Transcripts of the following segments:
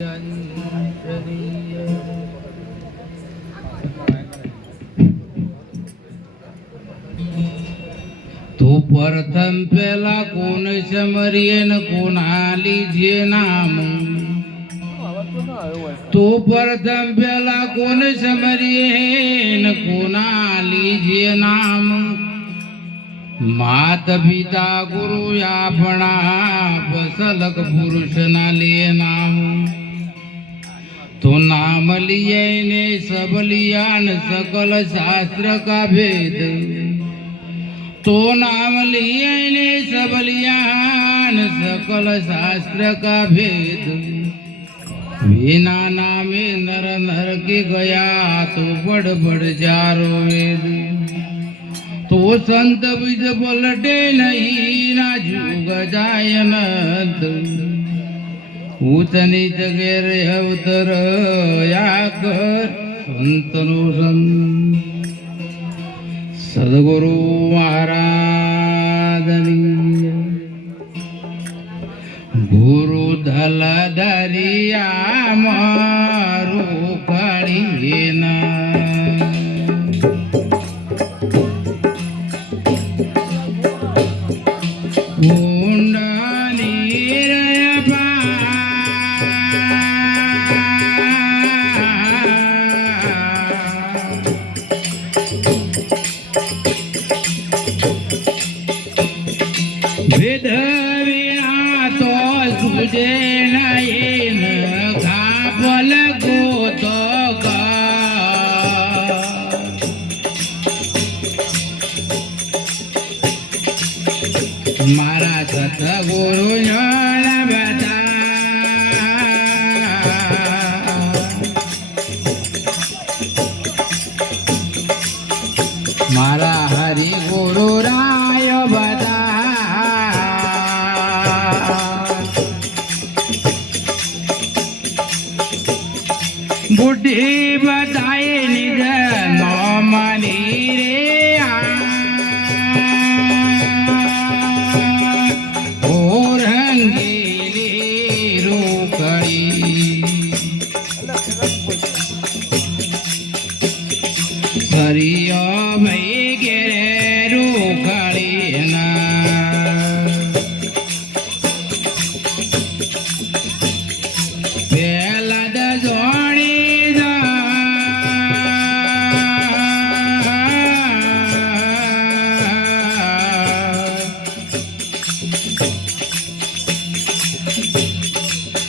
तू प्रथम पेला कोण शमरियन कोणाली जे नाम? तू प्रथम पेला कोण शमरियन कोणाली जे नाम? मात पिता गुरु या पणा बसलक पुरुष नाले नाम। સુના મલિયે ને સબલિયાન સકલ શાસ્ત્ર કા ભેદ તો નામ લિયે ને સબલિયાન સકલ શાસ્ત્ર કા ભેદ વિના નામે નર નર કે ગયા તો બડ બડ જારો વેદ તો સંત બીજ બોલટે નહીં ના જુગ જાય નંત ઊંચની જગે રે અવતર કર સંતનું સન. સદગુરુ મહારાજની ગુરુ ધલ દરિયામાં સતગુરુ બધા મારા હરિ ગુરુ રાય બધા. બુઢી બધાએ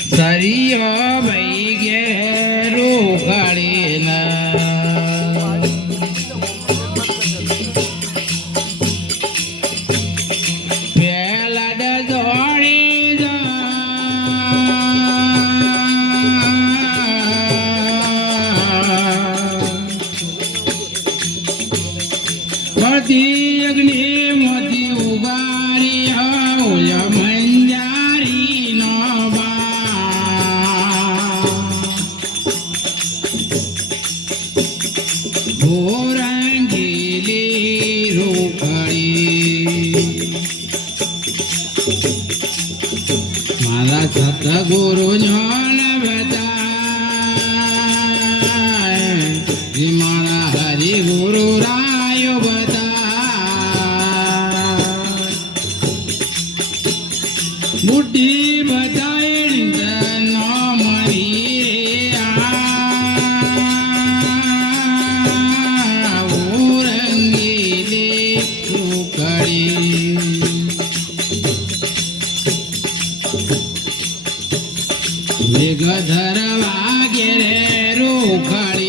Sariya સતગુરુ જોન બધા મારા હરિ ગુરુ રાયો બતા બુદ્ધિ બધાએ મેઘધર વાગે રોખડી રૂપ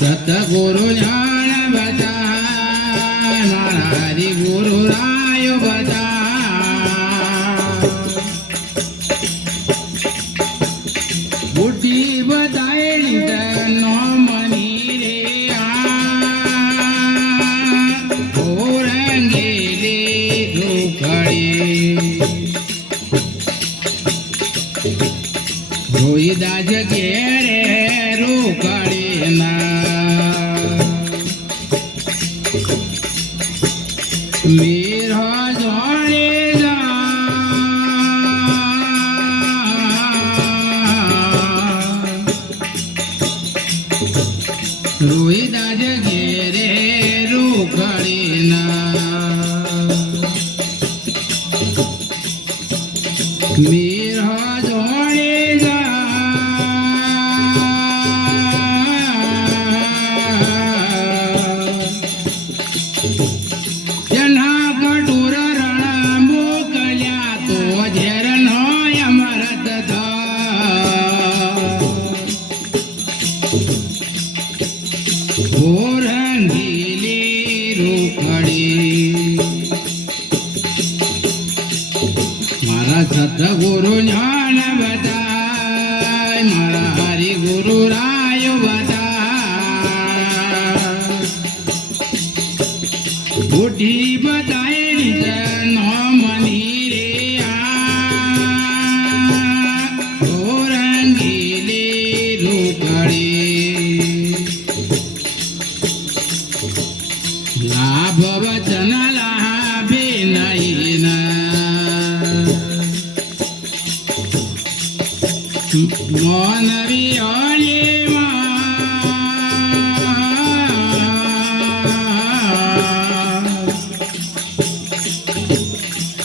મારા સત ગુરુ જાણ બધા મારા હરિ ગુરુ રાયો બુદ્ધિ બધાયેલી તનો Fluidity. હરિ ગુરુ રાય બતાય બુઢી બતાય નો મની રે આ ઓરંગીલી રૂકડી લાભ વચન લાભે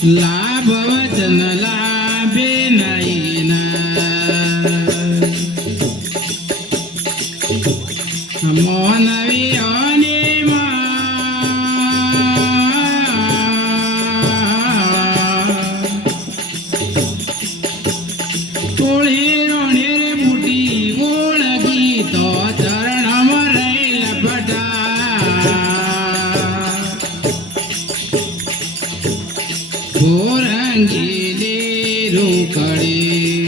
લાભ ઘોરંગીલી રૂકડી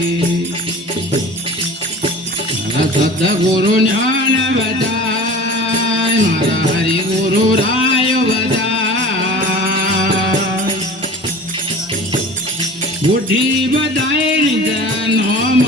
મારા સતગુરુ જ્ઞાન બધાય મારા હરિ ગુરુ રાય બધા બુઢી બધાય નો મની